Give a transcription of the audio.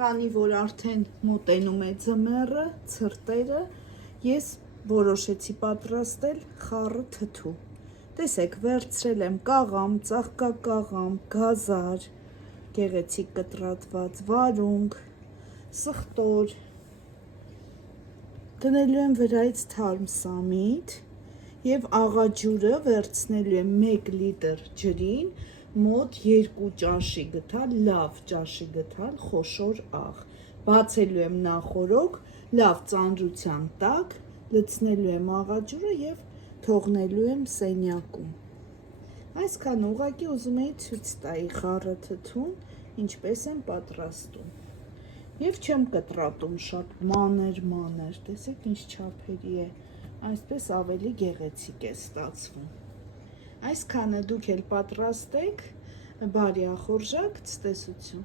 Քանի որ արդեն մոտենում է ձմեռը, ցրտերը, ես որոշեցի պատրաստել խառը թթու։ Տեսեք, վերցրել եմ կաղամ, ծաղկակաղամ, գազար, գեղեցիկ կտրատված վարունգ, սխտոր, դնելու եմ վրայից թարմ սամիտ և աղաջուրը վերցնելու եմ 1 լիտր ջրին, մոտ 2 ճաշի գթալ, լավ ճաշի գթալ խոշոր աղ, բացելու եմ նախօրոք, լավ ծանրության տակ, լցնելու եմ աղաջուրը և թողնելու եմ սենյակում։ Այսքան ուղղակի ուզում էի ցույց տայի խառը թթուն, ինչպես եմ պատրաստում։ Եվ չեմ կտրատում շատ մանր, տեսեք ինչ չափերի է, այսպես ավելի գեղեցիկ է ստացվում։ Այսքանը դուք էլ պատրաստեք, բարի ախորժակ, ցտեսություն։